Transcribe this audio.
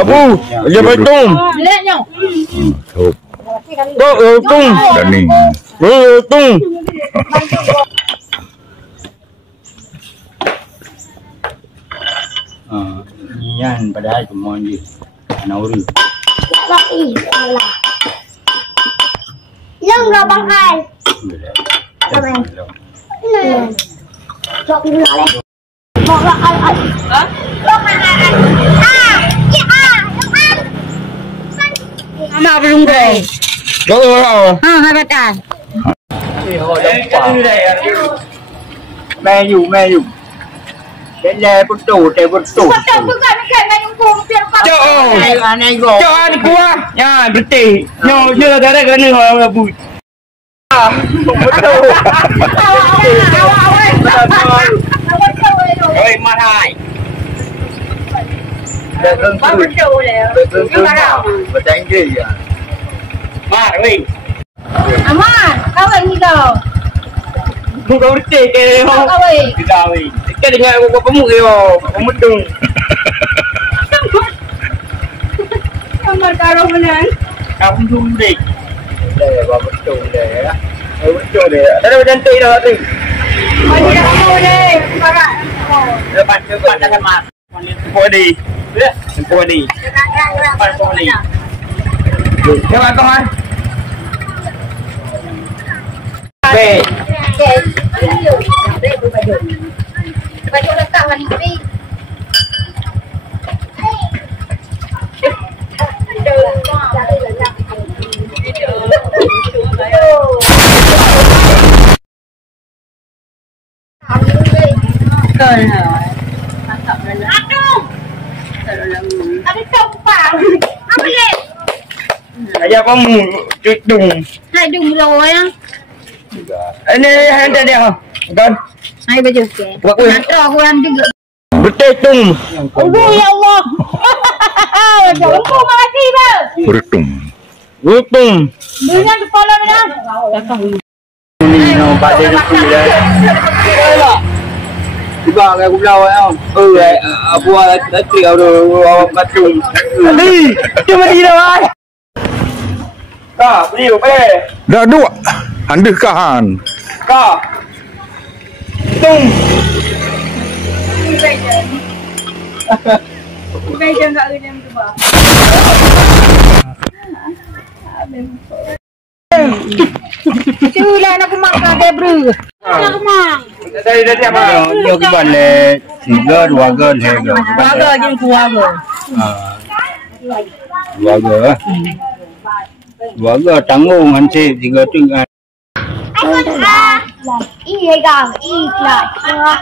Abu, dia betul. Lihatnya. Tuh, Betul. dan nih. Betul. Yan padahal cuma dia nauri. Baik, salah. Yang berapa hal? Jawab dulu lah. Bawa al. Hah? Bawa al. Mama belum deh. Kalau Ha, betul. Mẹ dù cái lê bút tủ để bút tủ Betul bukan kan yang pun biar kau. jauh. anh rồi Jauh ni kuah. Ya, betul. Nyo, dia ada kena orang bu. Oi, mahal. Baru betul le. và đánh gì à Mahal, oi. Aman, kawan ni kau. Kau betul ke? Kawan. Tidak, oi. Kita dengar kau pemuk yo. Pemuk dong. Amar karo benar. Kamu dulu deh. để vào bút tủ để Bút deh. Ada macam tu dah tu. Mari dah kamu deh. Barat. Depan dengan mak. Podi. Ya, podi. Depan podi. Kawan kawan. Baik. Baju letak hari ni. Ada tempat. Apa ni? Ayah kamu cudung. Hai dung rồi á. Ini ada dia. Kan? Hai baju ke. Buat aku. Nak tahu orang juga. Bertetung. Allah ya Allah. Jangan kau mati bang. Bertung. Bertetung. Dengan kepala ni dah. nhìn nó bà đây nó cười đấy cái bà này cũng lâu ấy không đấy vua đã triệu rồi bắt trùng Đi. Cuma đi đâu ai? Kak, beli apa? Dah dua. Anda kahan. Kak. Tung. Bây giờ enggak gini yang coba. Itulah nak makan dia bro. Nak makan. Dari apa? nhiều cái bản này chỉ gơ dua gơ thế rồi Keluarga je keluarga. dua gơ trắng ngô ăn chê thì gơ trứng ăn Iya gang, ikhlas. Ikhlas.